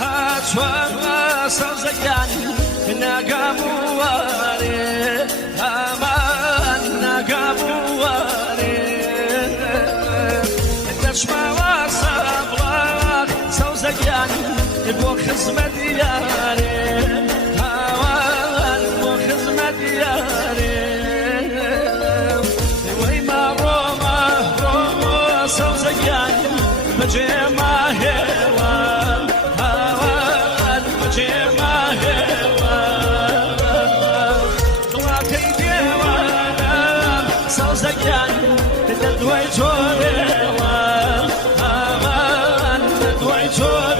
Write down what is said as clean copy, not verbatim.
هاتوا سوزيان ناقابواري أمان ناقابواري تشمع وصبرك سوزيان بو خزمة دياري أمان بو خزمة دياري ويما روما سوزيان بجيما هيوان Toy